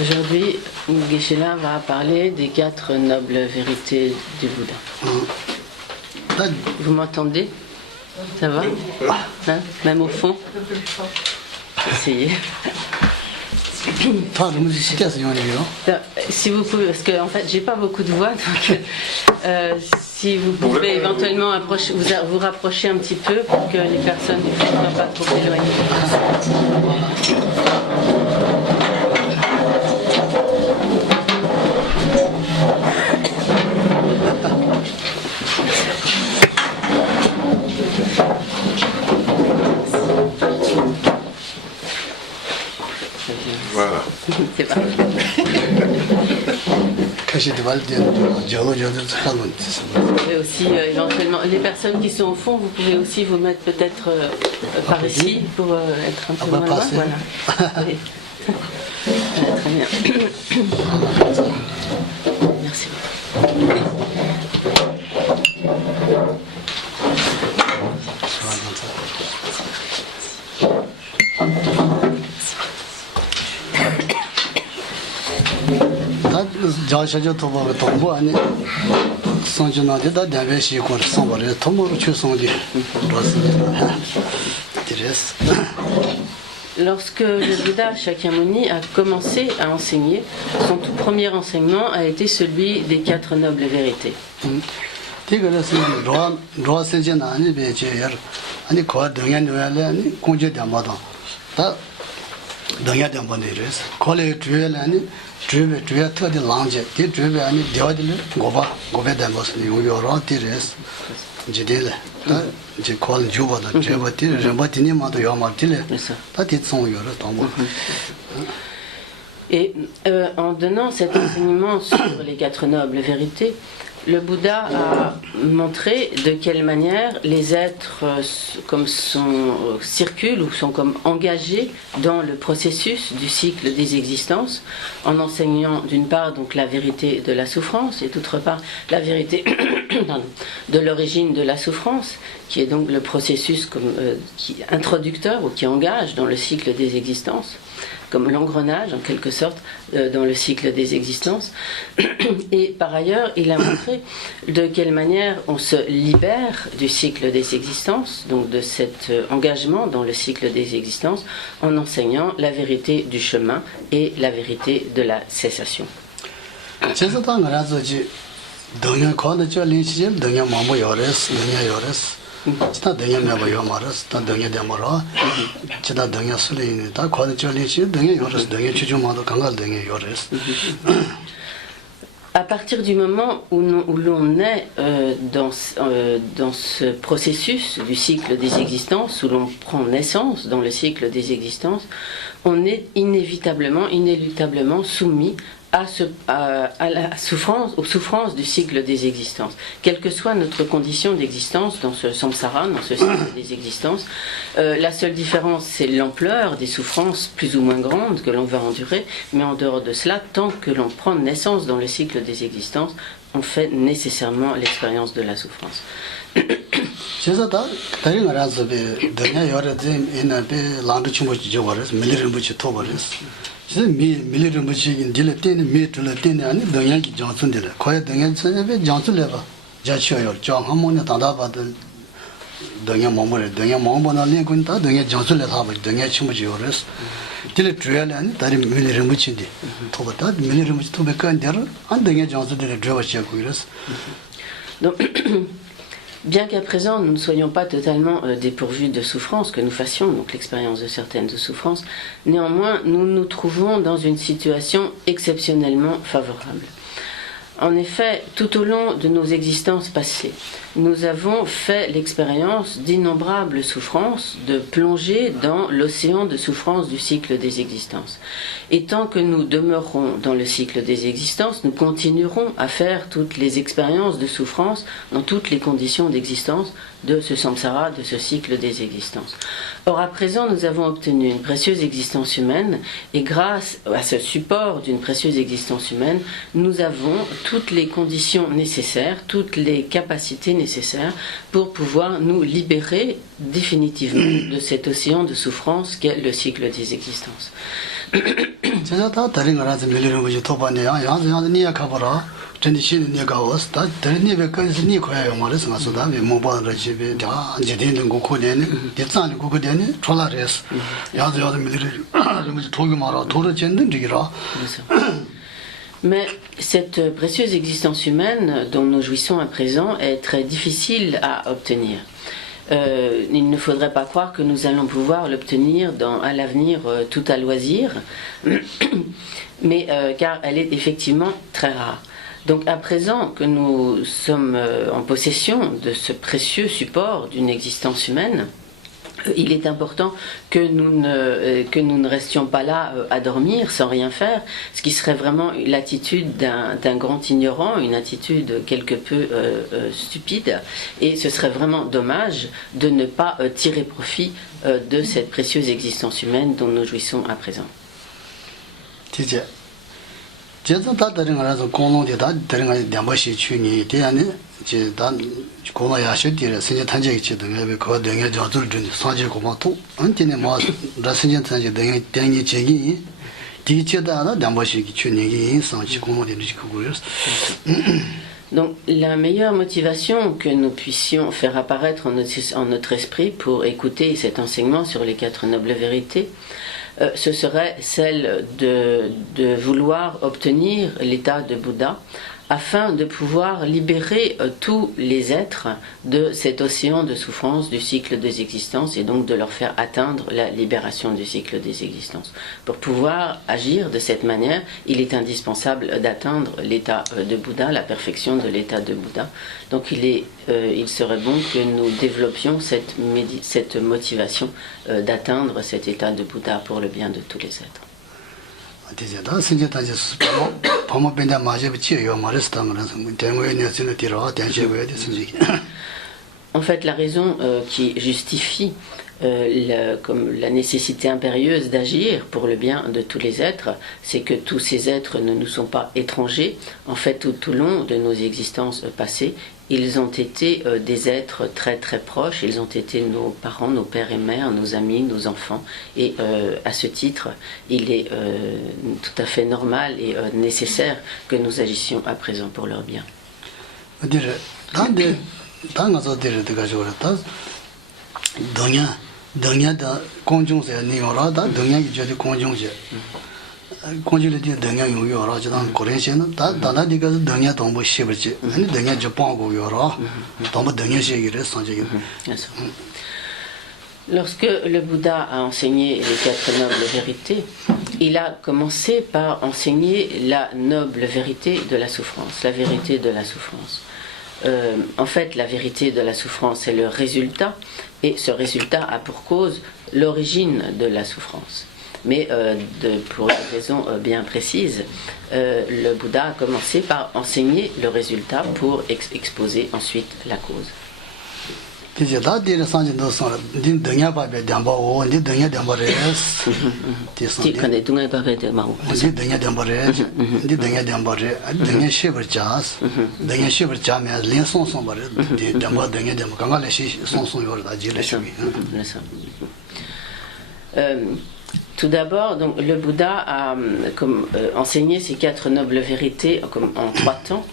Aujourd'hui, Geshe-la va parler des 4 nobles vérités du Bouddha. Vous m'entendez? Ça va? Hein? Même au fond? Essayez. Si vous pouvez, parce qu'en fait j'ai pas beaucoup de voix, donc si vous pouvez éventuellement vous rapprocher un petit peu pour que les personnes ne soient pas trop éloignées. Voilà. C'est parfait. Vous pouvez aussi éventuellement, les personnes qui sont au fond, vous pouvez aussi vous mettre peut-être par ici pour être un peu moins loin. Voilà. Oui. Très bien. Merci beaucoup. Lorsque le Bouddha Shakyamuni a commencé à enseigner, son tout premier enseignement a été celui des 4 nobles vérités. Et en donnant cet enseignement sur les 4 nobles vérités, le Bouddha a montré de quelle manière les êtres circulent ou sont comme engagés dans le processus du cycle des existences, en enseignant d'une part donc la vérité de la souffrance et d'autre part la vérité de l'origine de la souffrance, qui est donc le processus qui introducteur ou qui engage dans le cycle des existences, comme l'engrenage en quelque sorte dans le cycle des existences. Et par ailleurs, il a montré de quelle manière on se libère du cycle des existences, donc de cet engagement dans le cycle des existences, en enseignant la vérité du chemin et la vérité de la cessation. À partir du moment où l'on est dans ce processus du cycle des existences, où l'on prend naissance dans le cycle des existences, on est inéluctablement soumis à la souffrance, aux souffrances du cycle des existences. Quelle que soit notre condition d'existence dans ce samsara, dans ce cycle des existences, la seule différence, c'est l'ampleur des souffrances plus ou moins grandes que l'on va endurer, mais en dehors de cela, tant que l'on prend naissance dans le cycle des existences, on fait nécessairement l'expérience de la souffrance. Donc, bien qu'à présent nous ne soyons pas totalement dépourvus de souffrance, que nous fassions donc l'expérience de certaines souffrances, néanmoins nous nous trouvons dans une situation exceptionnellement favorable. En effet, tout au long de nos existences passées, nous avons fait l'expérience d'innombrables souffrances, de plonger dans l'océan de souffrance du cycle des existences. Et tant que nous demeurons dans le cycle des existences, nous continuerons à faire toutes les expériences de souffrance dans toutes les conditions d'existence de ce samsara, de ce cycle des existences. Or, à présent, nous avons obtenu une précieuse existence humaine, et grâce à ce support d'une précieuse existence humaine, nous avons toutes les conditions nécessaires, toutes les capacités nécessaires nécessaires pour pouvoir nous libérer définitivement de cet océan de souffrance qu'est le cycle des existences. Mais cette précieuse existence humaine dont nous jouissons à présent est très difficile à obtenir. Il ne faudrait pas croire que nous allons pouvoir l'obtenir à l'avenir tout à loisir, mais car elle est effectivement très rare. Donc à présent que nous sommes en possession de ce précieux support d'une existence humaine, il est important que nous ne restions pas là à dormir sans rien faire, ce qui serait vraiment l'attitude d'un grand ignorant, une attitude quelque peu stupide, et ce serait vraiment dommage de ne pas tirer profit de cette précieuse existence humaine dont nous jouissons à présent. Donc la meilleure motivation que nous puissions faire apparaître en notre esprit pour écouter cet enseignement sur les 4 nobles vérités, ce serait celle de vouloir obtenir l'état de Bouddha afin de pouvoir libérer tous les êtres de cet océan de souffrance du cycle des existences et donc de leur faire atteindre la libération du cycle des existences. Pour pouvoir agir de cette manière, il est indispensable d'atteindre l'état de Bouddha, la perfection de l'état de Bouddha. Donc il serait bon que nous développions cette motivation d'atteindre cet état de Bouddha pour le bien de tous les êtres. En fait, la raison qui justifie comme la nécessité impérieuse d'agir pour le bien de tous les êtres, c'est que tous ces êtres ne nous sont pas étrangers. En fait, tout au long de nos existences passées, ils ont été des êtres très très proches, ils ont été nos parents, nos pères et mères, nos amis, nos enfants. Et à ce titre, il est tout à fait normal et nécessaire que nous agissions à présent pour leur bien. Lorsque le Bouddha a enseigné les 4 nobles vérités, il a commencé par enseigner la noble vérité de la souffrance, la vérité de la souffrance. En fait, la vérité de la souffrance est le résultat, et ce résultat a pour cause l'origine de la souffrance. Mais pour une raison bien précise, le Bouddha a commencé par enseigner le résultat pour exposer ensuite la cause. Tout d'abord, donc, le Bouddha a enseigné ces 4 nobles vérités en 3 temps.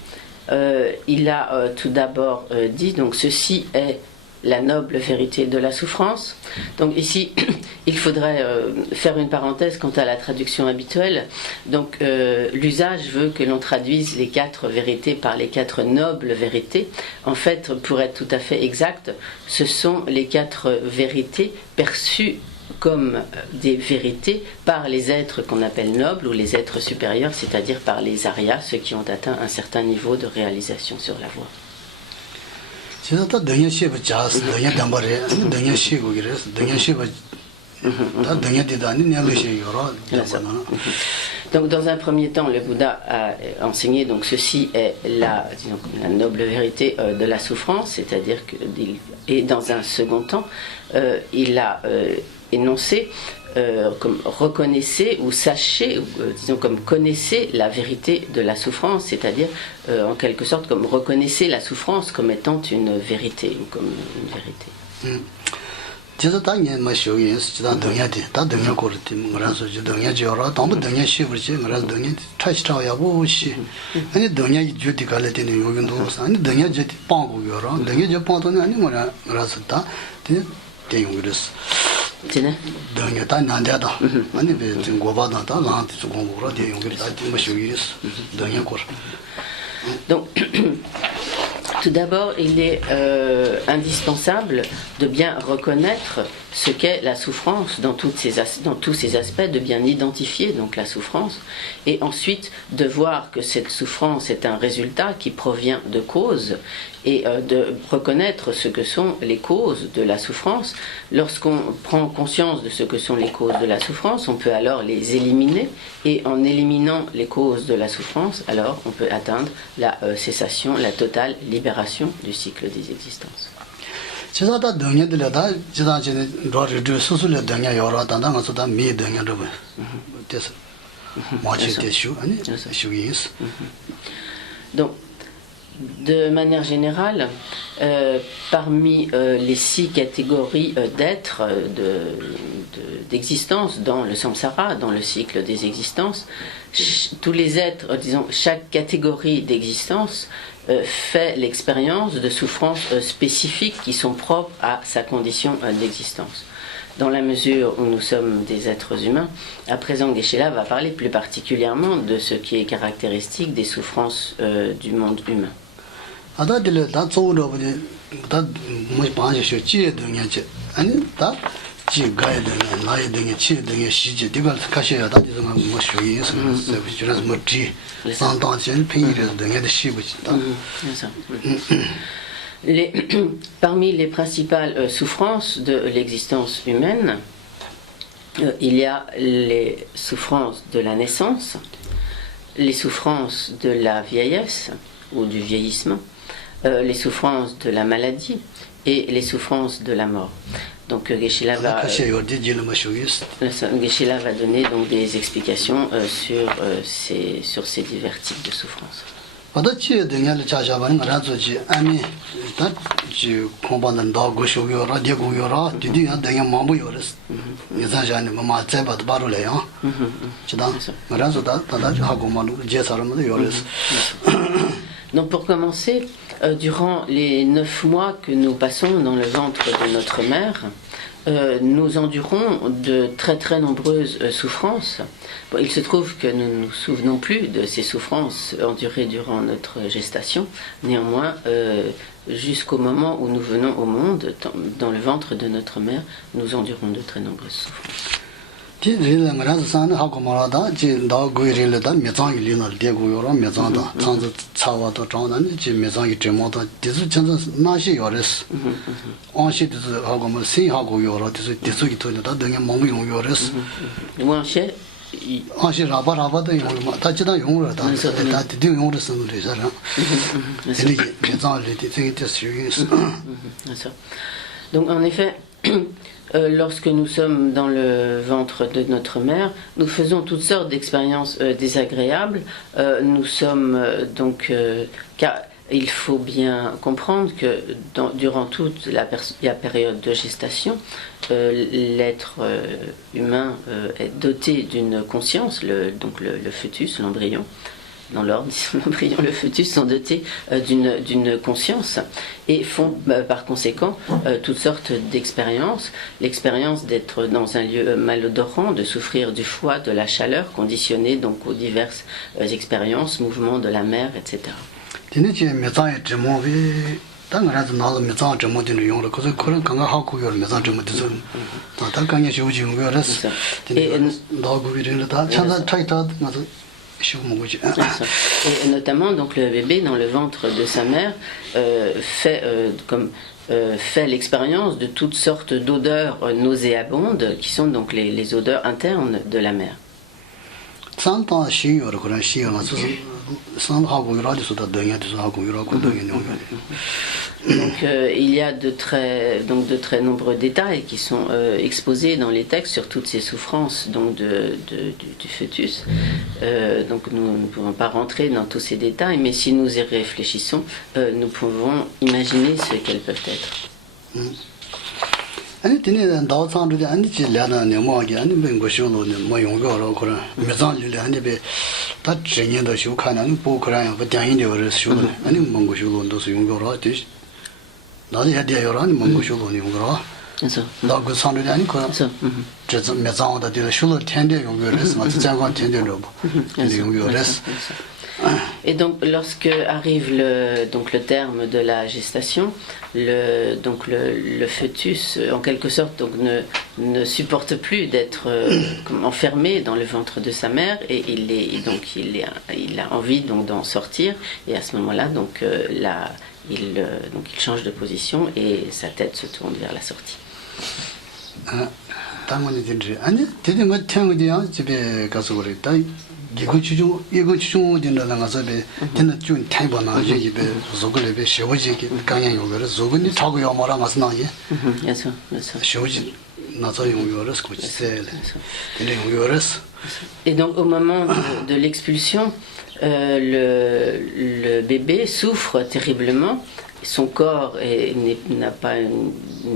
Il a tout d'abord dit, donc ceci est la noble vérité de la souffrance. Donc ici, il faudrait faire une parenthèse quant à la traduction habituelle. Donc l'usage veut que l'on traduise les 4 vérités par les 4 nobles vérités. En fait, pour être tout à fait exact, ce sont les 4 vérités perçues comme des vérités par les êtres qu'on appelle nobles ou les êtres supérieurs, c'est-à-dire par les Aryas, ceux qui ont atteint un certain niveau de réalisation sur la voie. Donc dans un premier temps, le Bouddha a enseigné, donc ceci est la noble vérité de la souffrance, c'est-à-dire que, et dans un second temps, il a énoncé comme reconnaissez ou sachez, ou, disons comme connaissez la vérité de la souffrance, c'est-à-dire en quelque sorte comme reconnaissez la souffrance comme étant une vérité ou comme une vérité. 지도 당연 뭐 쇼인 지도 동야데 다 동야 고르티 뭐라서 지 동야 지어라 담도 동야 시버지 뭐라서 동야 차시차야 보시 아니 동야 주디 갈레티는 요긴도 아니 동야 주디 빵고 요라 동야 저 빵도는 아니 뭐라서 다 대용그랬어 되네 동야 다 난데다 아니 배 고바다 다 나한테 좀 공부라 대용그랬어 뭐 쇼이스 동야 고르 Donc, tout d'abord, il est indispensable de bien reconnaître ce qu'est la souffrance dans tous ses aspects, de bien identifier donc la souffrance, et ensuite de voir que cette souffrance est un résultat qui provient de causes, et de reconnaître ce que sont les causes de la souffrance. Lorsqu'on prend conscience de ce que sont les causes de la souffrance, on peut alors les éliminer, et en éliminant les causes de la souffrance, alors on peut atteindre la cessation, la totale libération du cycle des existences. 지사다 동야들다 지사진에 로르드 수술에 동야 요라다나 가서다 미 동야로 됐어 마치 대슈 아니 슈이스 Donc de manière générale, parmi les 6 catégories d'êtres, d'existence dans le samsara, dans le cycle des existences, tous les êtres, disons, chaque catégorie d'existence fait l'expérience de souffrances spécifiques qui sont propres à sa condition d'existence. Dans la mesure où nous sommes des êtres humains, à présent Geshe-la va parler plus particulièrement de ce qui est caractéristique des souffrances du monde humain. 아다들 다 쪼로버지 다 뭐 방식이 지에등이지 아니 다 지가에등 나에등 지에등 시지 디가 가셔야 다 이제 뭐 쇼이스 저라서 뭐지 상당히 페이를 등에도 시부지다 Parmi les principales souffrances de l'existence humaine, il y a les souffrances de la naissance, les souffrances de la vieillesse ou du vieillissement, les souffrances de la maladie et les souffrances de la mort. Donc Geshe-la va donner donc des explications sur ces divers types de souffrances. Donc pour commencer, durant les 9 mois que nous passons dans le ventre de notre mère, nous endurons de très très nombreuses souffrances. Bon, il se trouve que nous ne nous souvenons plus de ces souffrances endurées durant notre gestation. Néanmoins, jusqu'au moment où nous venons au monde, dans le ventre de notre mère, nous endurons de très nombreuses souffrances. Donc en effet, lorsque nous sommes dans le ventre de notre mère, nous faisons toutes sortes d'expériences désagréables. Nous sommes donc... car il faut bien comprendre que durant toute la période de gestation, l'être humain est doté d'une conscience, donc le fœtus, l'embryon. Dans l'ordre, l'embryon, le fœtus sont dotés d'une conscience et font par conséquent toutes sortes d'expériences. L'expérience d'être dans un lieu malodorant, de souffrir du froid, de la chaleur, conditionnée donc aux diverses expériences, mouvements de la mer, etc. Et notamment donc le bébé dans le ventre de sa mère fait l'expérience de toutes sortes d'odeurs nauséabondes qui sont donc les odeurs internes de la mère. Donc il y a de très nombreux détails qui sont exposés dans les textes sur toutes ces souffrances donc du fœtus. Donc nous ne pouvons pas rentrer dans tous ces détails, mais si nous y réfléchissons, nous pouvons imaginer ce qu'elles peuvent être. 아니 되네 다우상도 아니 지려나 뭐하게 아니 뭐 쇼로는 뭐 용거로 그런 메상률이 아니 다 전년도 쇼카는 보크라야 버장인데요 쇼 아니 뭔거 쇼로도 용거로 되지 나도 해야 돼요 아니 뭔거 쇼로는 용거로 그래서 나그 상도 아니 그런 저 메상도 되는 쇼로 텐데 용거를 맞지 장관 텐데로 용거를 Et donc, lorsque arrive le terme de la gestation, le fœtus, en quelque sorte, donc, ne supporte plus d'être enfermé dans le ventre de sa mère et il a envie donc d'en sortir. Et à ce moment-là, donc, il change de position et sa tête se tourne vers la sortie. 이거 주중 된다는 가서 되는 준 타이버나 이게 조글에 쉬어지게 강양 요거를 조근이 자고 요마랑 가서 나게 그래서 쉬어지 나서 요거를 스코치세 근데 요거를 Et donc au moment de l'expulsion, le bébé souffre terriblement. Son corps n'est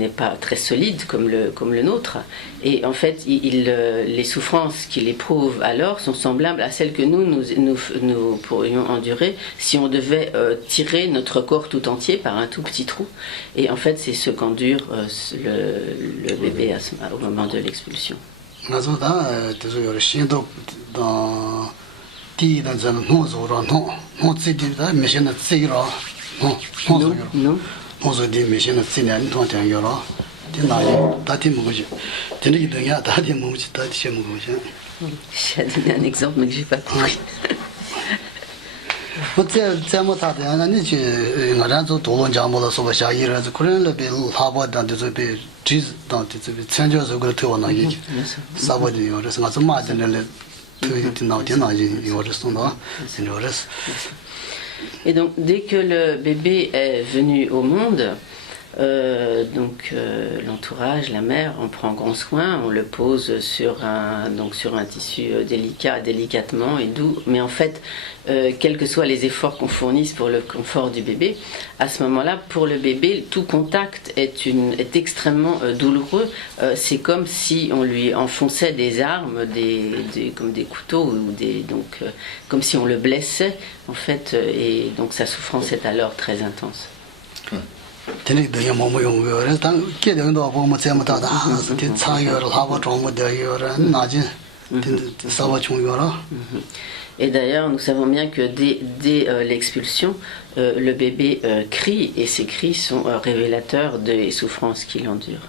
pas très solide comme le nôtre. Et en fait, les souffrances qu'il éprouve alors sont semblables à celles que nous pourrions endurer si on devait tirer notre corps tout entier par un tout petit trou. Et en fait, c'est ce qu'endure le bébé au moment de l'expulsion. Non. Je vais donner un exemple, mais que je n'ai pas compris. Et donc, dès que le bébé est venu au monde, l'entourage, la mère, en prend grand soin, on le pose sur un tissu délicatement et doux. Mais en fait, quels que soient les efforts qu'on fournisse pour le confort du bébé, à ce moment-là, pour le bébé, tout contact est extrêmement douloureux. C'est comme si on lui enfonçait des armes, comme des couteaux, comme si on le blessait, en fait, et donc sa souffrance est alors très intense. Et d'ailleurs, nous savons bien que dès l'expulsion, le bébé crie et ces cris sont révélateurs des souffrances qu'il endure.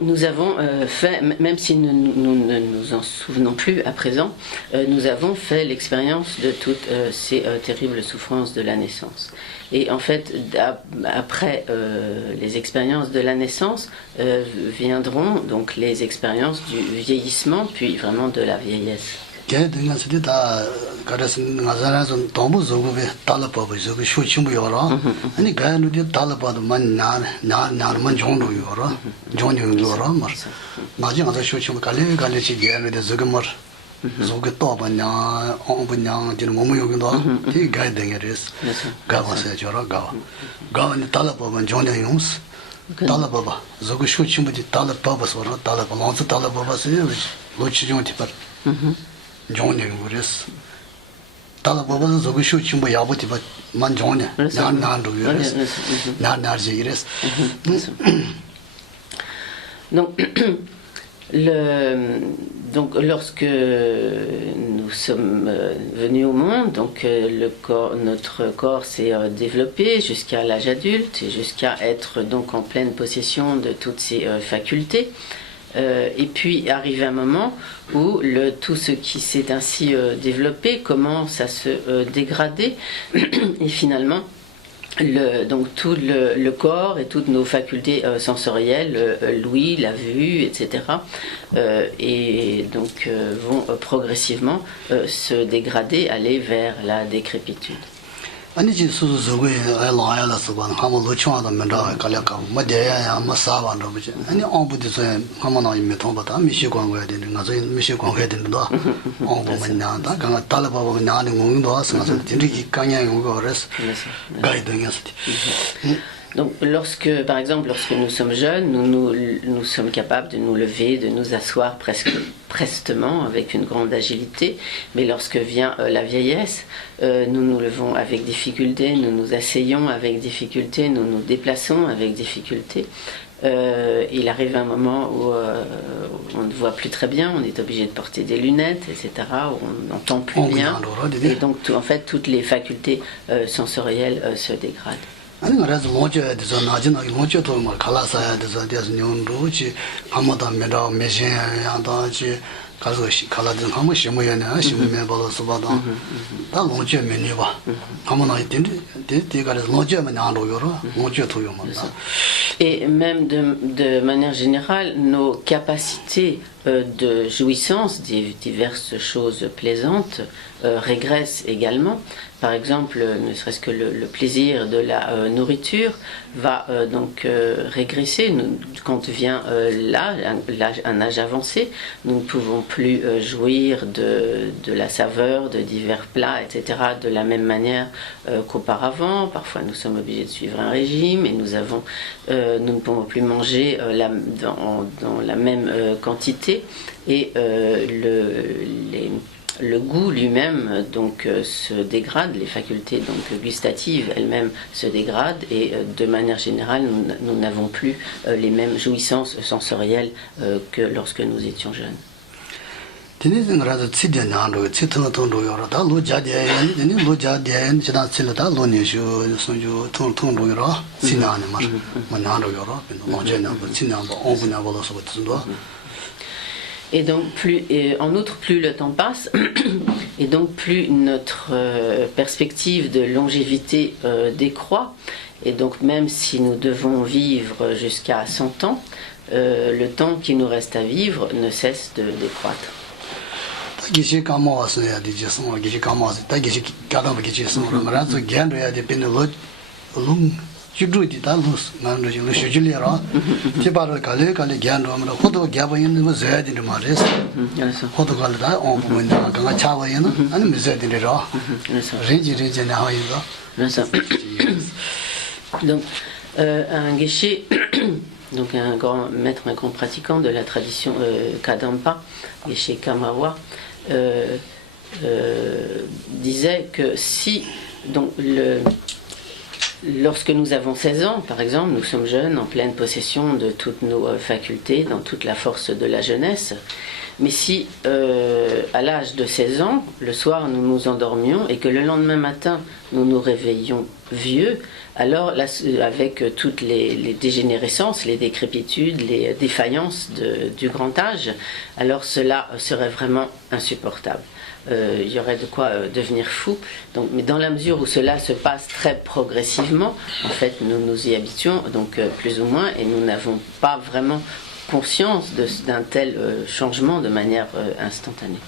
Nous avons fait, même si nous ne nous en souvenons plus à présent, nous avons fait l'expérience de toutes ces terribles souffrances de la naissance. Et en fait, après les expériences de la naissance, viendront donc les expériences du vieillissement, puis vraiment de la vieillesse. Donc, lorsque nous sommes venus au monde, donc notre corps s'est développé jusqu'à l'âge adulte et jusqu'à être donc en pleine possession de toutes ses facultés. Et puis arrive un moment où tout ce qui s'est ainsi développé commence à se dégrader et finalement donc tout le corps et toutes nos facultés sensorielles, l'ouïe, la vue, etc. Et donc vont progressivement se dégrader, aller vers la décrépitude. 아니 지 수수수고에 라야라서 봐. 한번 로치와도 맨다 갈려가. 뭐대야 뭐사바 너버지. 아니 엄부디서 한번나 이메 통보다 미시광 거야 되는 거서 미시광 해야 되는 거. 엄부만 나다. 강아 달아봐 나는 공도 와서 진짜 강양 용거 그래서 가이드였어. Donc, par exemple, lorsque nous sommes jeunes, nous sommes capables de nous lever, de nous asseoir prestement, avec une grande agilité. Mais lorsque vient la vieillesse, nous nous levons avec difficulté, nous nous asseyons avec difficulté, nous nous déplaçons avec difficulté. Il arrive un moment où on ne voit plus très bien, on est obligé de porter des lunettes, etc., où on n'entend plus bien. Et donc, en fait, toutes les facultés sensorielles se dégradent. 아니 그래서 모셔야 돼서 나중에 모셔도 뭐 갈아서야 돼서 대해서 뉴로지 아무도 메라 메신야다지 가서 갈아든 한번 심어야네 심으면 벌어서 봐도 다 모셔 메뉴 봐 아무나 있던데 대가서 모셔면 안 오요로 모셔도 요만. Et même de manière générale, nos capacités de jouissance des diverses choses plaisantes régressent également. Par exemple, ne serait-ce que le plaisir de la nourriture va donc régresser. Quand vient un âge avancé, nous ne pouvons plus jouir de la saveur de divers plats, etc. de la même manière qu'auparavant. Parfois, nous sommes obligés de suivre un régime et nous ne pouvons plus manger dans la même quantité. Et le goût lui-même donc se dégrade, les facultés donc gustatives elles-mêmes se dégradent et de manière générale nous n'avons plus les mêmes jouissances sensorielles que lorsque nous étions jeunes. Et donc en outre, plus le temps passe, et donc plus notre perspective de longévité décroît. Et donc même si nous devons vivre jusqu'à 100 ans, le temps qui nous reste à vivre ne cesse de décroître. 주주디 달루스 만로지 슈줄리라 티바를 갈래 겐로므로 호도 갸바인 뭐 제야디를 말했어. 호도 갈다 엄부문다 강가 차와이는 아니 미세디리라. 레지 나와이가. Donc un geshe, donc un grand maître, un grand pratiquant de la tradition Kadampa, Geshe Kamawa, disait que si donc lorsque nous avons 16 ans, par exemple, nous sommes jeunes, en pleine possession de toutes nos facultés, dans toute la force de la jeunesse. Mais si, à l'âge de 16 ans, le soir, nous nous endormions et que le lendemain matin, nous nous réveillions vieux, alors avec toutes les dégénérescences, les décrépitudes, les défaillances du grand âge, alors cela serait vraiment insupportable. Il y aurait de quoi devenir fou. Donc, mais dans la mesure où cela se passe très progressivement, en fait, nous nous y habituons, donc plus ou moins, et nous n'avons pas vraiment conscience d'un tel changement de manière instantanée.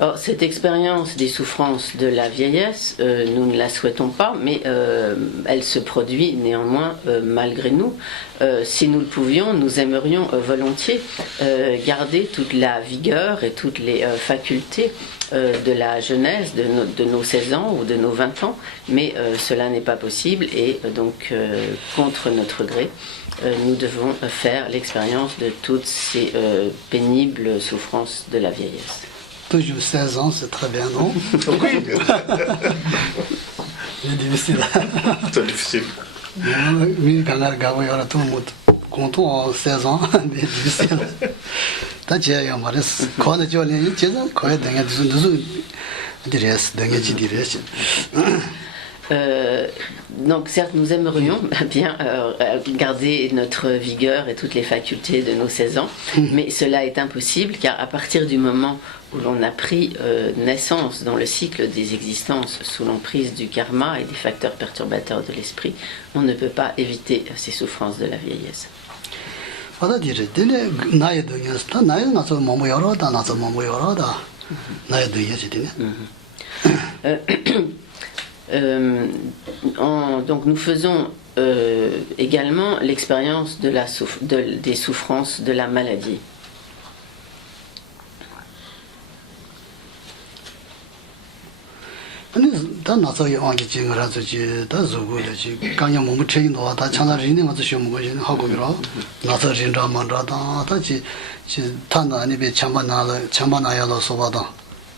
Or, cette expérience des souffrances de la vieillesse, nous ne la souhaitons pas, mais elle se produit néanmoins malgré nous. Si nous le pouvions, nous aimerions volontiers garder toute la vigueur et toutes les facultés de la jeunesse, de nos 16 ans ou de nos 20 ans, mais cela n'est pas possible et donc contre notre gré, nous devons faire l'expérience de toutes ces pénibles souffrances de la vieillesse. Toujours 16 ans, c'est très bien, non? Oui. C'est difficile. C'est difficile. Mais quand on a tout le monde, quand on a 16 ans, c'est difficile. T'as dit, il y a un maris, quand on a dit, il y a un maris, quand on a dit, il y a un maris, Donc certes, nous aimerions bien garder notre vigueur et toutes les facultés de nos 16 ans, mais cela est impossible car à partir du moment où l'on a pris naissance dans le cycle des existences sous l'emprise du karma et des facteurs perturbateurs de l'esprit, on ne peut pas éviter ces souffrances de la vieillesse. Donc nous faisons également l'expérience des souffrances de la maladie. 다 나서 영화기 진거라서 다 저거지 강연 몸을 책임도 다 chanarine 맞아 시험 거지 하고 그러 나서 진짜 만라다 다지 탄도 아니 배 참만나야로 소바다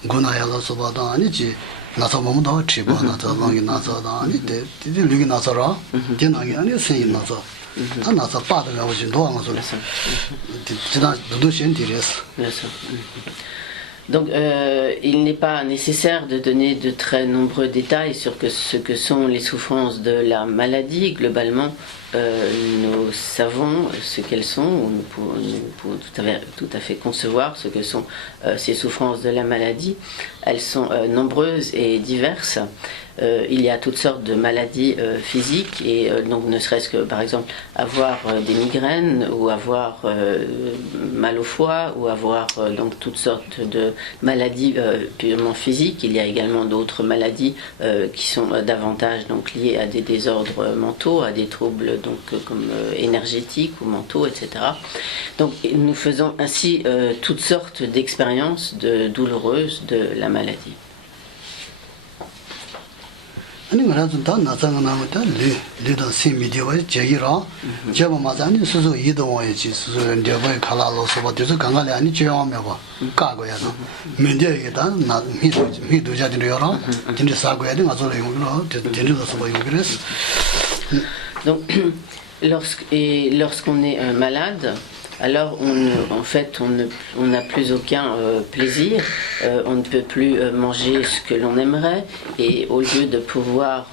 군나야로 소바다 아니지 나서 몸도 치고 나서 롱이 나서다 아니 데 르기 나서라 진하게 아니 생이 나서 다 나서 빠져가 보지 도와서 지나 누도 신디레스 Donc il n'est pas nécessaire de donner de très nombreux détails sur ce que sont les souffrances de la maladie. Globalement, nous savons ce qu'elles sont, ou nous pouvons tout à fait concevoir ce que sont ces souffrances de la maladie. Elles sont nombreuses et diverses. Il y a toutes sortes de maladies physiques et donc ne serait-ce que par exemple avoir des migraines ou avoir mal au foie ou avoir donc toutes sortes de maladies purement physiques. Il y a également d'autres maladies qui sont davantage donc liées à des désordres mentaux, à des troubles donc comme énergétiques ou mentaux, etc. Donc nous faisons ainsi toutes sortes d'expériences douloureuses de la maladie. 아니 그래서 다 나서는 나무다 리더 시미디오에 제기라 제가 맞아니 수수 이동해지 수수 내가 칼라로서 버텨서 강가에 아니 제어하면 봐 까고야도 면제에다 나 미도자들이라 진짜 사고야 돼 가서 이거로 진짜서 봐 이거 그래서 Donc lorsqu'on est malade, alors on n'a plus aucun plaisir, on ne peut plus manger ce que l'on aimerait et au lieu de pouvoir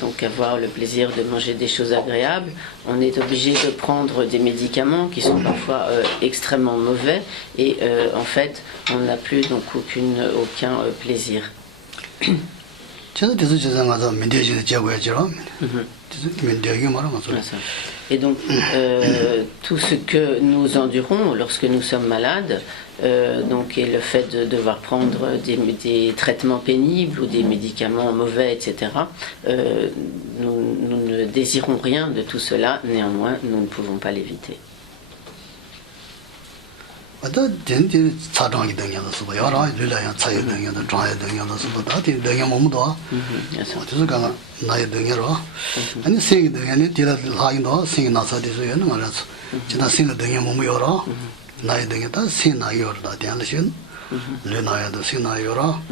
donc avoir le plaisir de manger des choses agréables, on est obligé de prendre des médicaments qui sont parfois extrêmement mauvais et en fait on n'a plus donc aucun plaisir. Et donc tout ce que nous endurons lorsque nous sommes malades, donc, et le fait de devoir prendre des traitements pénibles ou des médicaments mauvais, etc., nous ne désirons rien de tout cela, néanmoins nous ne pouvons pas l'éviter. 어떤 된지 차장이 되냐도 쓰고 여러 일이야 차이 되냐도 좌에 되냐도 쓰고 다들 되냐 몸도 어디서 가나 나이 되냐로 아니 생이 되냐니 뒤라 하인도 생이 나서 되서는 말아서 지나 생이 되냐 몸이 여러 나이 되냐다 생나이 여러다 되는 레나야도 생나이 여러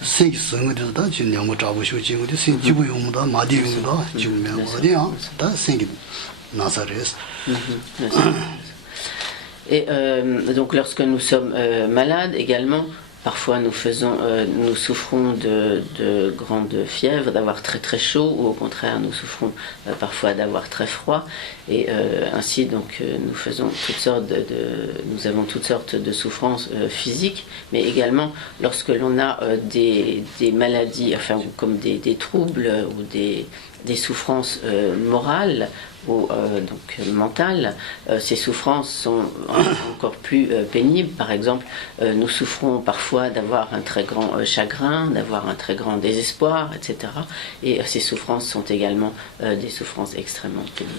생이 성을 다 지금 너무 잡으시고 지금 생 지구 용무다 마디 용무다 지금 어디야 다 생이 나서레스 Et donc lorsque nous sommes malades également, parfois nous souffrons de grandes fièvres, d'avoir très très chaud, ou au contraire nous souffrons parfois d'avoir très froid. Et ainsi donc nous avons toutes sortes de souffrances physiques, mais également lorsque l'on a des maladies, enfin comme des troubles ou des souffrances morales ou donc mentales, ces souffrances sont encore plus pénibles. Par exemple, nous souffrons parfois d'avoir un très grand chagrin, d'avoir un très grand désespoir, etc. Et ces souffrances sont également des souffrances extrêmement pénibles.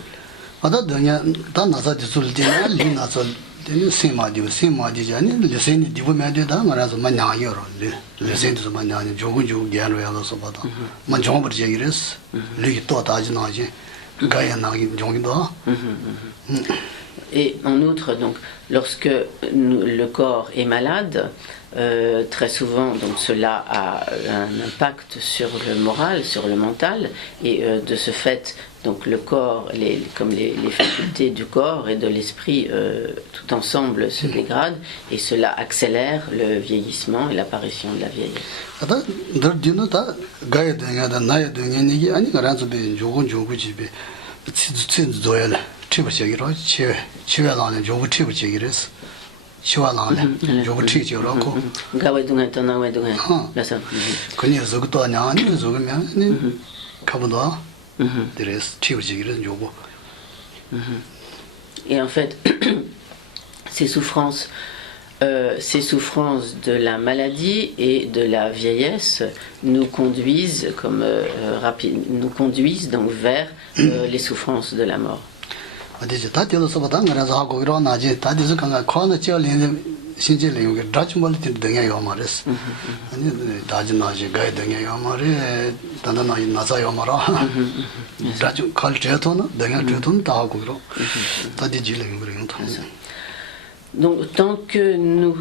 Et en outre, donc, lorsque le corps est malade, très souvent, donc, cela a un impact sur le moral, sur le mental, et de ce fait, donc, le corps, comme les facultés du corps et de l'esprit, tout ensemble se dégradent, et cela accélère le vieillissement et l'apparition de la vieillesse. Et en fait, ces souffrances de la maladie et de la vieillesse nous conduisent nous conduisent donc vers les souffrances de la mort. Donc, tant que nous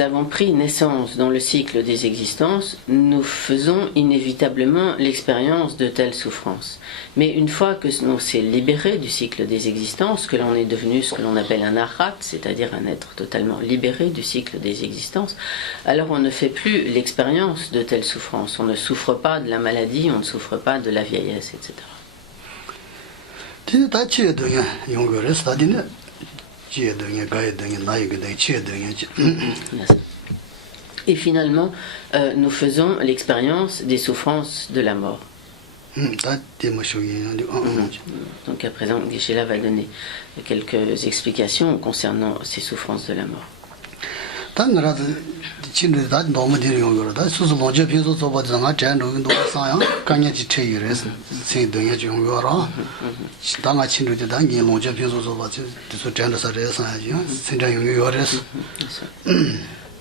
avons pris naissance dans le cycle des existences, nous faisons inévitablement l'expérience de telles souffrances. Mais une fois que l'on s'est libéré du cycle des existences, que l'on est devenu ce que l'on appelle un arhat, c'est-à-dire un être totalement libéré du cycle des existences, alors on ne fait plus l'expérience de telles souffrances. On ne souffre pas de la maladie, on ne souffre pas de la vieillesse, etc. Et finalement, nous faisons l'expérience des souffrances de la mort. Donc à présent, Geshe-la va donner quelques explications concernant ces souffrances de la mort.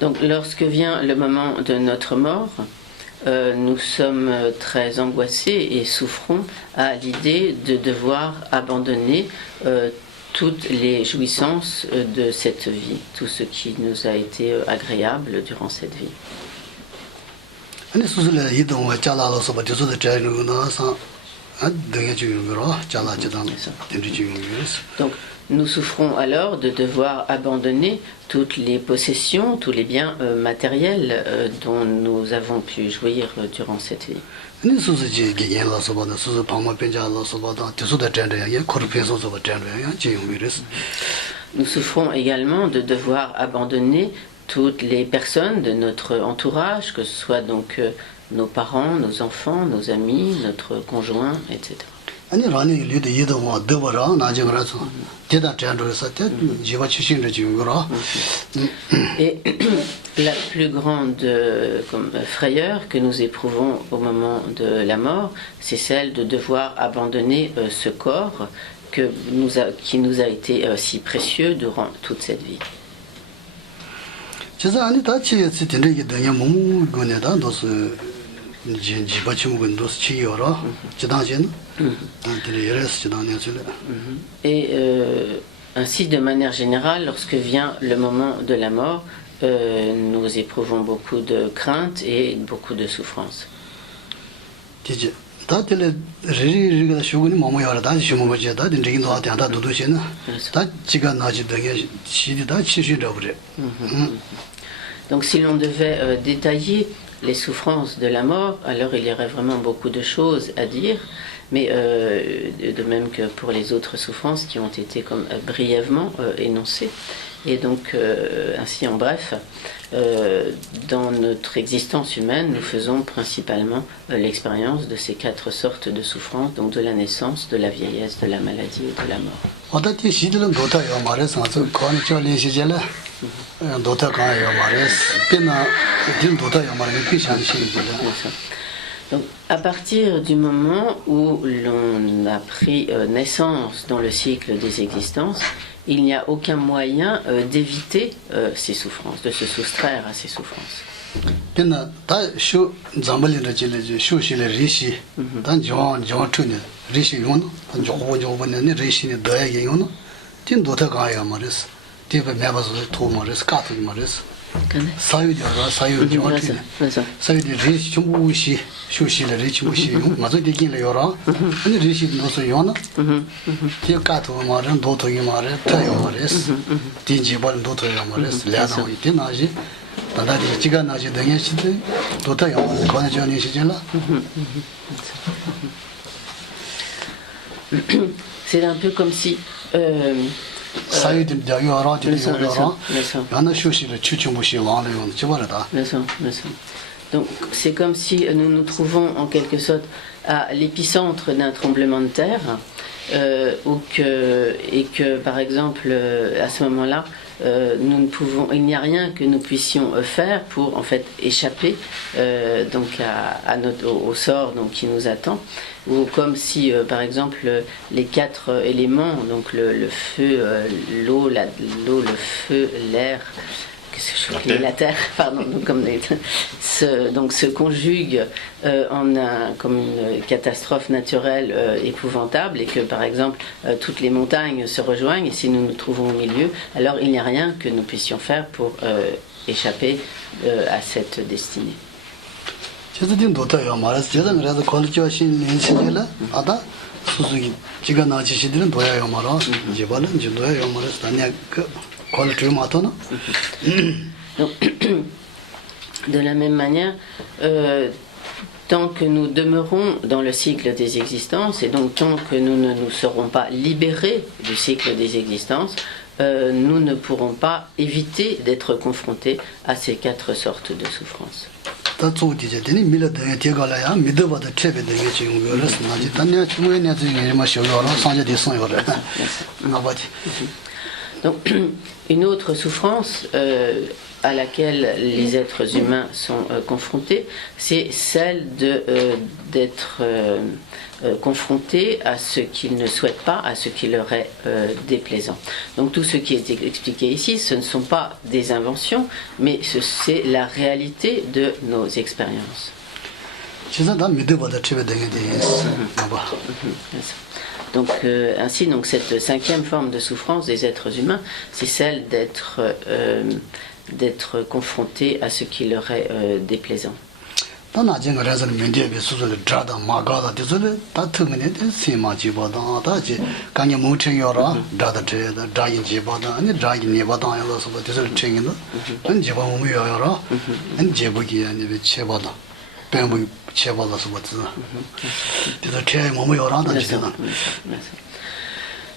Donc lorsque vient le moment de notre mort, nous sommes très angoissés et souffrons à l'idée de devoir abandonner toutes les jouissances de cette vie, tout ce qui nous a été agréable durant cette vie. Donc, nous souffrons alors de devoir abandonner toutes les possessions, tous les biens matériels dont nous avons pu jouir durant cette vie. Nous souffrons également de devoir abandonner toutes les personnes de notre entourage, que ce soit donc nos parents, nos enfants, nos amis, notre conjoint, etc. Et la plus grande frayeur que nous éprouvons au moment de la mort, c'est celle de devoir abandonner ce corps qui nous a été si précieux durant toute cette vie. Et ainsi, de manière générale, lorsque vient le moment de la mort, nous éprouvons beaucoup de crainte et beaucoup de souffrance. Donc si l'on devait détailler les souffrances de la mort, alors il y aurait vraiment beaucoup de choses à dire, mais de même que pour les autres souffrances qui ont été comme brièvement énoncées. Et donc, ainsi en bref, dans notre existence humaine, nous faisons principalement l'expérience de ces 4 sortes de souffrances, donc de la naissance, de la vieillesse, de la maladie et de la mort. Donc, à partir du moment où l'on a pris naissance dans le cycle des existences, il n'y a aucun moyen d'éviter ces souffrances, de se soustraire à ces souffrances. tin do ta ga ya maris ti be me ba so to maris ka to maris 사유 되어서 사유 되어서 사유 리시 좀 우시 쇼시를 리치 우시 맞아 되긴 요라 아니 리시 무슨 요나 티가도 말은 도토기 말에 타요 말레스 딘지벌 도토요 말레스 ल्या나 이때 나지 단다디 지가 나지 되게 시대 도토요 거는 전에 시절라 C'est un peu comme si Donc c'est comme si nous nous trouvons en quelque sorte à l'épicentre d'un tremblement de terre et que par exemple à ce moment-là il n'y a rien que nous puissions faire pour en fait échapper donc au sort donc qui nous attend, ou comme si par exemple les quatre éléments, donc le feu, l'eau, le feu, l'air, la terre, pardon, donc se conjuguent comme une catastrophe naturelle épouvantable, et que par exemple toutes les montagnes se rejoignent, et si nous nous trouvons au milieu, alors il n'y a rien que nous puissions faire pour échapper à cette destinée. Donc, de la même manière, tant que nous demeurons dans le cycle des existences, et donc tant que nous ne nous serons pas libérés du cycle des existences, nous ne pourrons pas éviter d'être confrontés à ces quatre sortes de souffrances. Donc, une autre souffrance à laquelle les êtres humains sont confrontés, c'est celle d'être confrontés à ce qu'ils ne souhaitent pas, à ce qui leur est déplaisant. Donc tout ce qui est expliqué ici, ce ne sont pas des inventions, mais c'est la réalité de nos expériences. Donc ainsi, donc cette cinquième forme de souffrance des êtres humains, c'est celle d'être confrontés à ce qui leur est déplaisant.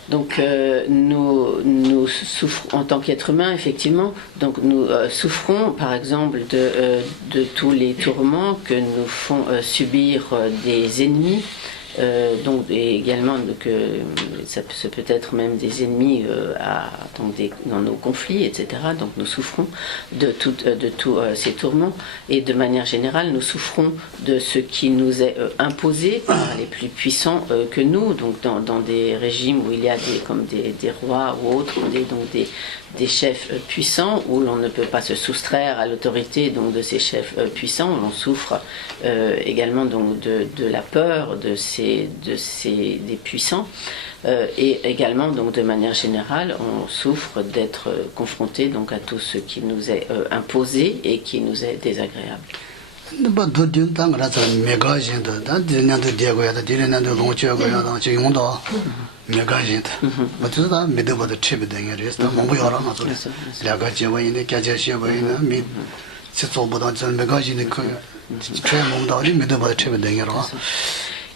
Donc nous souffrons en tant qu'être humain, effectivement, donc nous souffrons par exemple de tous les tourments que nous font subir des ennemis, donc et également ça peut être même des ennemis dans nos conflits, etc. Donc nous souffrons de tous ces tourments, et de manière générale nous souffrons de ce qui nous est imposé par les plus puissants que nous, donc dans des régimes où il y a des rois ou autres, des chefs puissants, où l'on ne peut pas se soustraire à l'autorité donc de ces chefs puissants, où l'on souffre également donc de la peur des puissants, et également donc de manière générale on souffre d'être confronté donc à tout ce qui nous est imposé et qui nous est désagréable.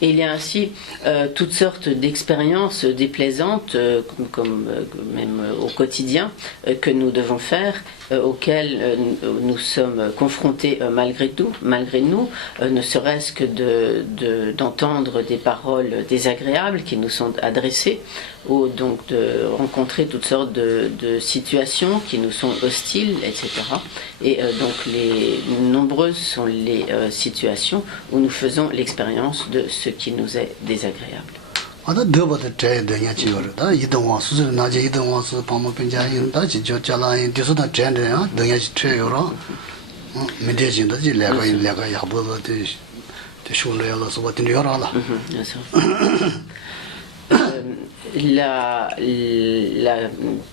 Et il y a ainsi toutes sortes d'expériences déplaisantes, comme même au quotidien, que nous devons faire, auxquelles nous sommes confrontés malgré nous, ne serait-ce que d'entendre des paroles désagréables qui nous sont adressées, ou donc de rencontrer toutes sortes de situations qui nous sont hostiles, etc. Et donc nombreuses sont les situations où nous faisons l'expérience de ce qui nous est désagréable. la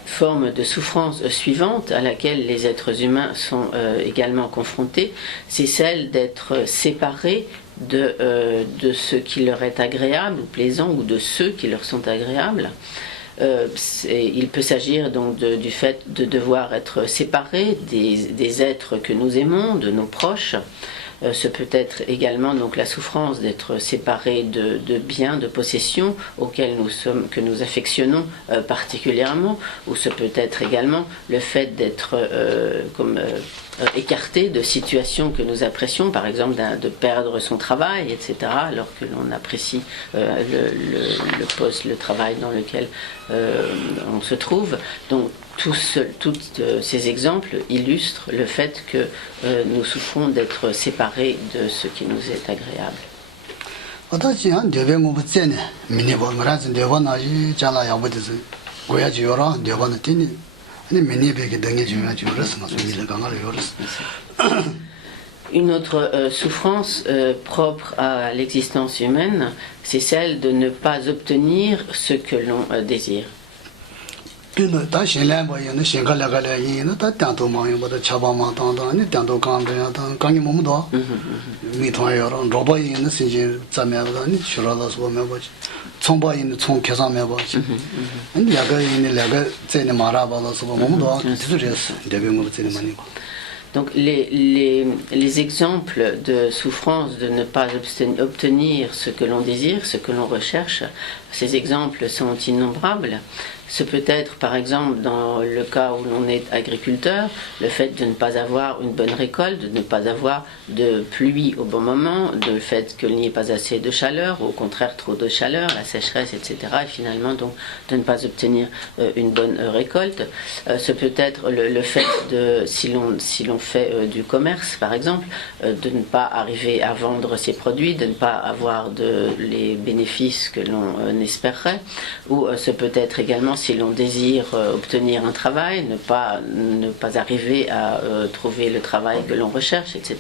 forme de souffrance suivante à laquelle les êtres humains sont également confrontés, c'est celle d'être séparés de ce qui leur est agréable ou plaisant, ou de ceux qui leur sont agréables. Il peut s'agir donc du fait de devoir être séparés des êtres que nous aimons, de nos proches. Ce peut être également donc la souffrance d'être séparé de biens, de possessions que nous affectionnons particulièrement, ou ce peut être également le fait d'être écarté de situations que nous apprécions, par exemple de perdre son travail, etc., alors que l'on apprécie le poste, le travail dans lequel on se trouve. Donc tous ces exemples illustrent le fait que nous souffrons d'être séparés de ce qui nous est agréable. Une autre souffrance propre à l'existence humaine, c'est celle de ne pas obtenir ce que l'on désire. Donc les exemples de souffrance de ne pas obtenir ce que l'on désire, ce que l'on recherche, ces exemples sont innombrables. Ce peut être par exemple dans le cas où l'on est agriculteur, le fait de ne pas avoir une bonne récolte, de ne pas avoir de pluie au bon moment, le fait qu'il n'y ait pas assez de chaleur, ou au contraire trop de chaleur, la sécheresse, etc. Et finalement donc de ne pas obtenir une bonne récolte. Ce peut être le fait de, si l'on fait du commerce par exemple, de ne pas arriver à vendre ses produits, de ne pas avoir les bénéfices que l'on espérerait, ou ce peut être également si l'on désire obtenir un travail, ne pas arriver à trouver le travail que l'on recherche, etc.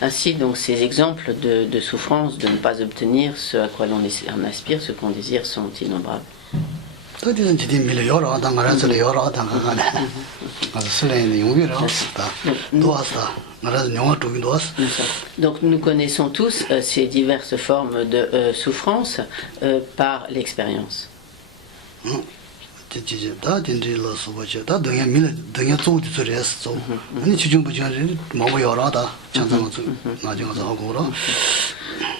Ainsi, donc, ces exemples de souffrance, de ne pas obtenir ce à quoi l'on aspire, ce qu'on désire, sont innombrables. Donc nous connaissons tous ces diverses formes de souffrance par l'expérience.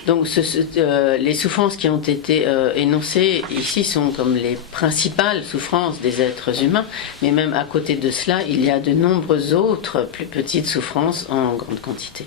Donc les souffrances qui ont été énoncées ici sont comme les principales souffrances des êtres humains, mais même à côté de cela, il y a de nombreuses autres plus petites souffrances en grande quantité.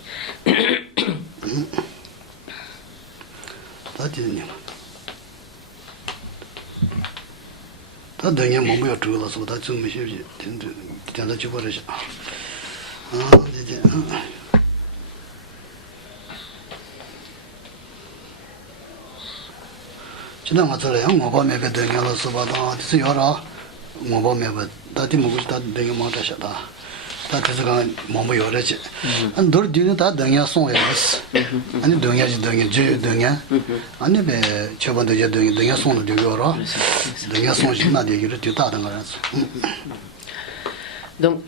Donc,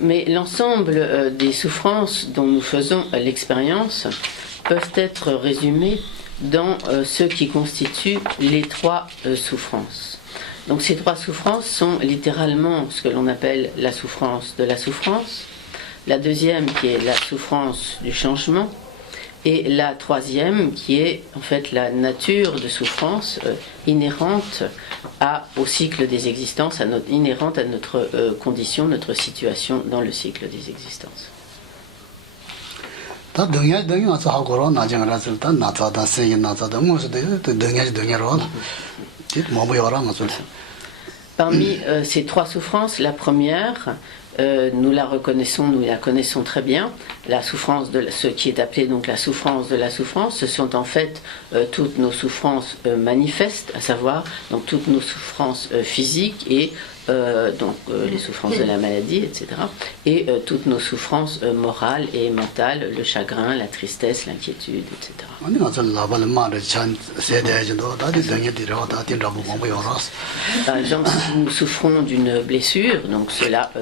mais l'ensemble des souffrances dont nous faisons l'expérience peuvent être résumées dans ce qui constitue les trois souffrances. Donc ces trois souffrances sont littéralement ce que l'on appelle la souffrance de la souffrance, la deuxième qui est la souffrance du changement, et la troisième qui est en fait la nature de souffrance inhérente au cycle des existences, inhérente à notre condition, notre situation dans le cycle des existences. Parmi ces trois souffrances, la première, nous la connaissons très bien, la souffrance ce qui est appelé donc la souffrance de la souffrance. Ce sont en fait toutes nos souffrances manifestes, à savoir donc toutes nos souffrances physiques et les souffrances de la maladie, etc. Et toutes nos souffrances morales et mentales, le chagrin, la tristesse, l'inquiétude, etc. Par exemple, si nous souffrons d'une blessure, donc cela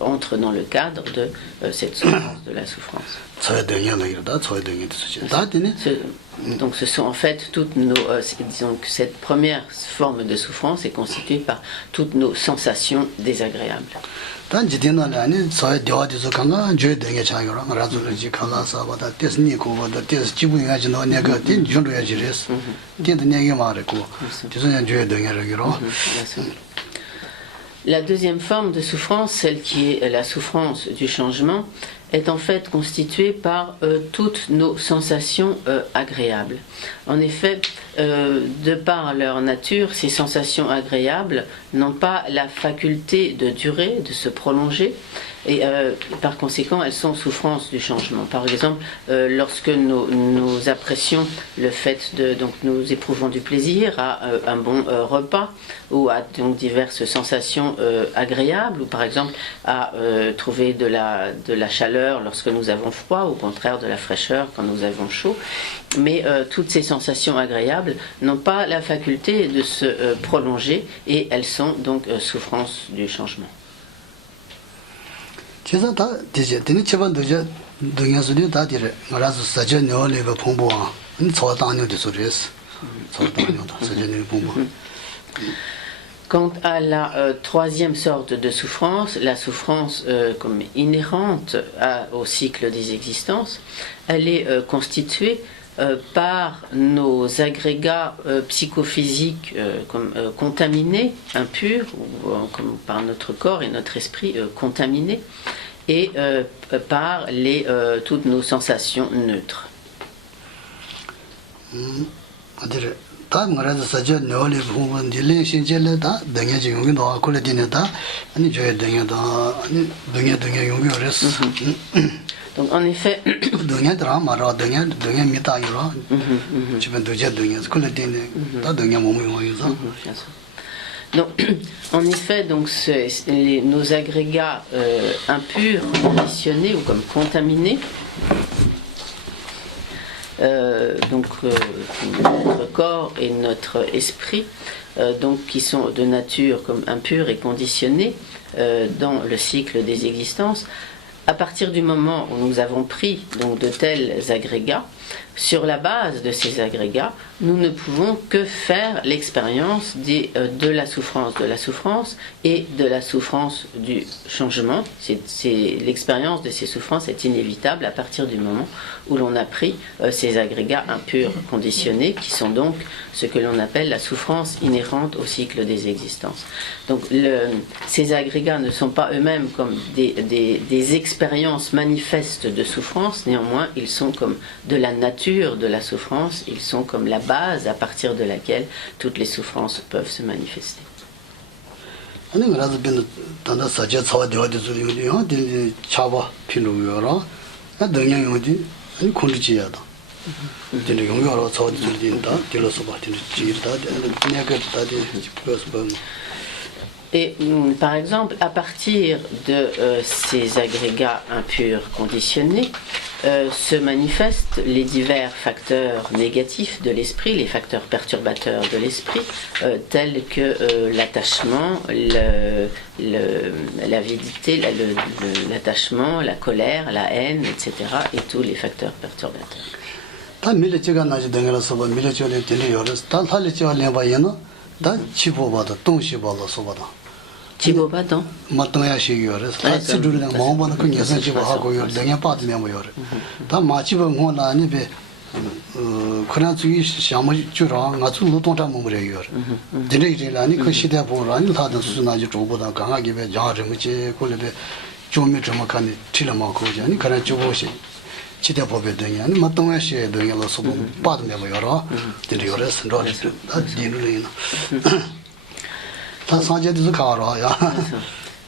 entre dans le cadre de cette souffrance, de la souffrance. Donc ce sont en fait toutes nos... disons que cette première forme de souffrance est constituée par toutes nos sensations désagréables. La deuxième forme de souffrance, celle qui est la souffrance du changement, est en fait constituée par toutes nos sensations agréables. En effet, de par leur nature, ces sensations agréables n'ont pas la faculté de durer, de se prolonger, et par conséquent, elles sont souffrances du changement. Par exemple, lorsque nous apprécions le fait de... Donc nous éprouvons du plaisir à un bon repas, ou à donc diverses sensations agréables, ou par exemple à trouver de la chaleur lorsque nous avons froid, ou au contraire de la fraîcheur quand nous avons chaud. Mais toutes ces sensations agréables n'ont pas la faculté de se prolonger, et elles sont donc souffrances du changement. Quant à la troisième sorte de souffrance, la souffrance comme inhérente au cycle des existences, elle est constituée par nos agrégats psychophysiques comme contaminés, impurs, ou comme par notre corps et notre esprit contaminés, et par toutes nos sensations neutres. Donc en effet, nos agrégats impurs, conditionnés ou comme contaminés, notre corps et notre esprit, donc qui sont de nature comme impurs et conditionnés dans le cycle des existences, à partir du moment où nous avons pris donc de tels agrégats, sur la base de ces agrégats, nous ne pouvons que faire l'expérience de la souffrance et de la souffrance du changement. L'expérience de ces souffrances est inévitable à partir du moment où l'on a pris ces agrégats impurs conditionnés, qui sont donc ce que l'on appelle la souffrance inhérente au cycle des existences. Donc ces agrégats ne sont pas eux-mêmes comme des expériences manifestes de souffrance, néanmoins ils sont comme de la nature de la souffrance, ils sont comme la base à partir de laquelle toutes les souffrances peuvent se manifester. Et par exemple, à partir de ces agrégats impurs conditionnés, se manifestent les divers facteurs négatifs de l'esprit, les facteurs perturbateurs de l'esprit, tels que l'attachement, l'avidité, l'attachement, la colère, la haine, etc. et tous les facteurs perturbateurs. Chibobadan.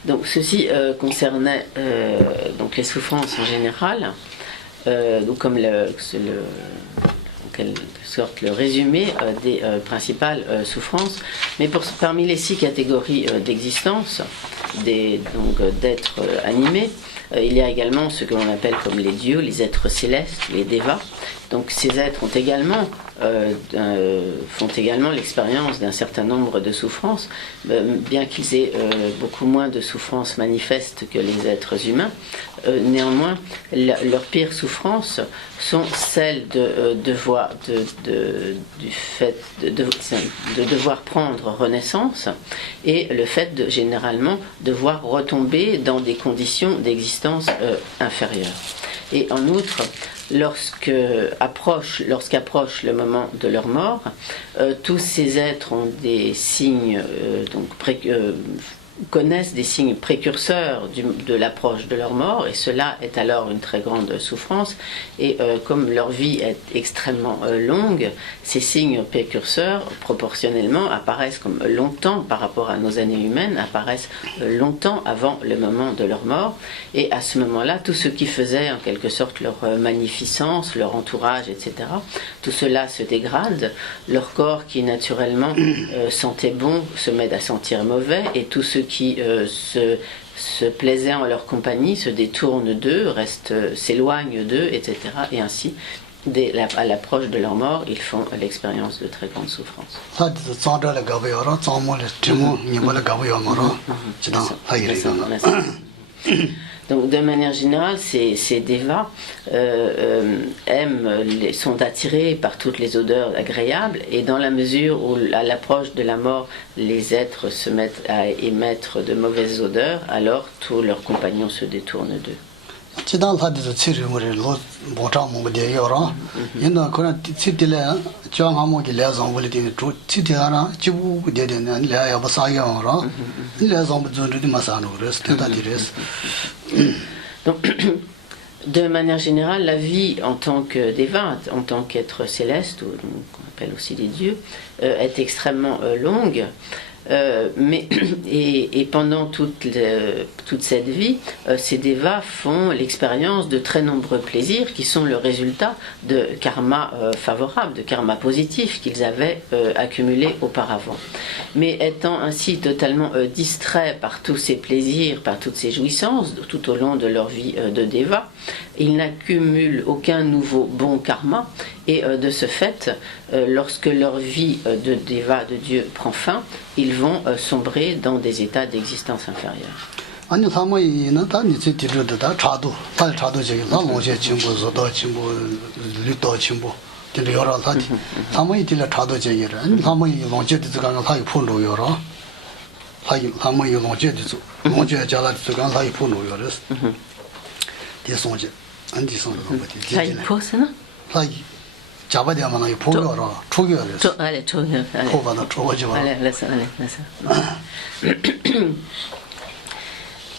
Donc ceci concernait donc les souffrances en général, donc comme quelque sorte le résumé des principales souffrances. Mais parmi les 6 catégories d'existence, d'êtres animés, il y a également ce que l'on appelle comme les dieux, les êtres célestes, les devas. Donc ces êtres font également l'expérience d'un certain nombre de souffrances, bien qu'ils aient beaucoup moins de souffrances manifestes que les êtres humains. Néanmoins, leurs pires souffrances sont celles du fait de devoir prendre renaissance et le fait généralement devoir retomber dans des conditions d'existence inférieures. Et en outre, lorsqu'approche le moment de leur mort, tous ces êtres ont des signes, connaissent des signes précurseurs de l'approche de leur mort, et cela est alors une très grande souffrance. Et comme leur vie est extrêmement longue, ces signes précurseurs, proportionnellement, apparaissent comme longtemps par rapport à nos années humaines, apparaissent longtemps avant le moment de leur mort. Et à ce moment-là, tout ce qui faisait en quelque sorte leur magnificence, leur entourage, etc., tout cela se dégrade. Leur corps, qui naturellement sentait bon, se met à sentir mauvais, et tout ce qui se plaisaient en leur compagnie se détournent d'eux, s'éloignent d'eux, etc. Et ainsi, à l'approche de leur mort, ils font l'expérience de très grandes souffrances. Donc, de manière générale, ces devas sont attirés par toutes les odeurs agréables, et dans la mesure où, à l'approche de la mort, les êtres se mettent à émettre de mauvaises odeurs, alors tous leurs compagnons se détournent d'eux. Donc, de manière générale, la vie en tant que déva, en tant qu'être céleste, ou qu'on appelle aussi les dieux, est extrêmement longue. Et pendant toute cette vie, ces devas font l'expérience de très nombreux plaisirs qui sont le résultat de karma favorables, de karma positif qu'ils avaient accumulé auparavant. Mais étant ainsi totalement distraits par tous ces plaisirs, par toutes ces jouissances tout au long de leur vie de deva, ils n'accumulent aucun nouveau bon karma, et de ce fait, lorsque leur vie de deva, de Dieu, prend fin, ils vont sombrer dans des états d'existence inférieure.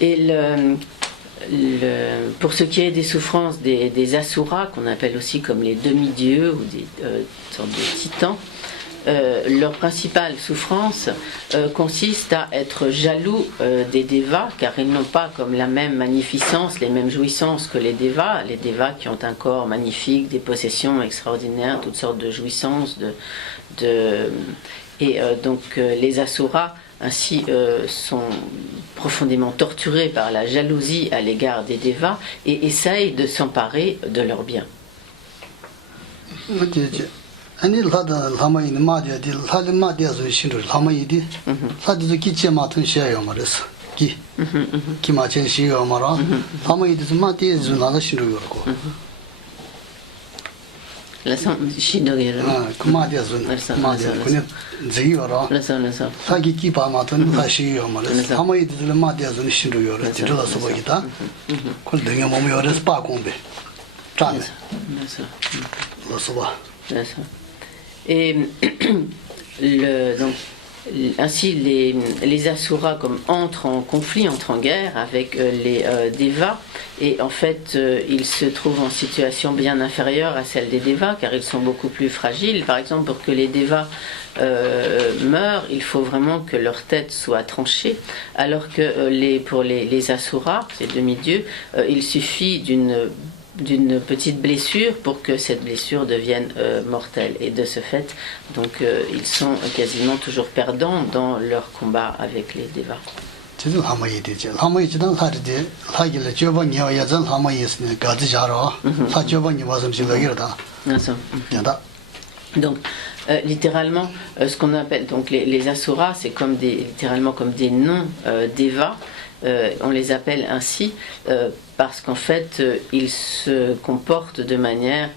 Et pour ce qui est des souffrances des asuras, qu'on appelle aussi comme les demi-dieux ou des sortes de titans, leur principale souffrance consiste à être jaloux des devas, car ils n'ont pas comme la même magnificence, les mêmes jouissances que les devas qui ont un corps magnifique, des possessions extraordinaires, toutes sortes de jouissances, donc les asuras ainsi sont profondément torturés par la jalousie à l'égard des devas et essayent de s'emparer de leurs biens. Et donc, ainsi les asuras comme entrent en conflit, entrent en guerre avec les devas, et en fait ils se trouvent en situation bien inférieure à celle des devas, car ils sont beaucoup plus fragiles. Par exemple, pour que les devas meurent, il faut vraiment que leur tête soit tranchée, alors que pour les asuras, ces demi-dieux, il suffit d'une d'une petite blessure pour que cette blessure devienne mortelle. Et de ce fait, donc, ils sont quasiment toujours perdants dans leur combat avec les Devas. Donc, littéralement, ce qu'on appelle donc les asuras, c'est littéralement comme des noms Devas. On les appelle ainsi parce qu'en fait, ils se comportent de manière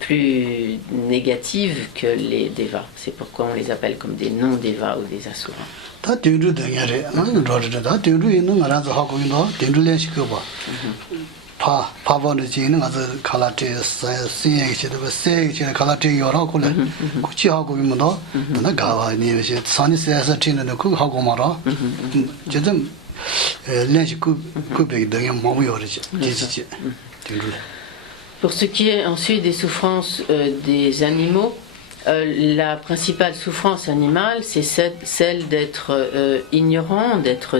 plus négative que les Devas. C'est pourquoi on les appelle comme des non-Devas ou des asuras. Pour ce qui est ensuite des souffrances des animaux, la principale souffrance animale, c'est celle d'être ignorant, d'être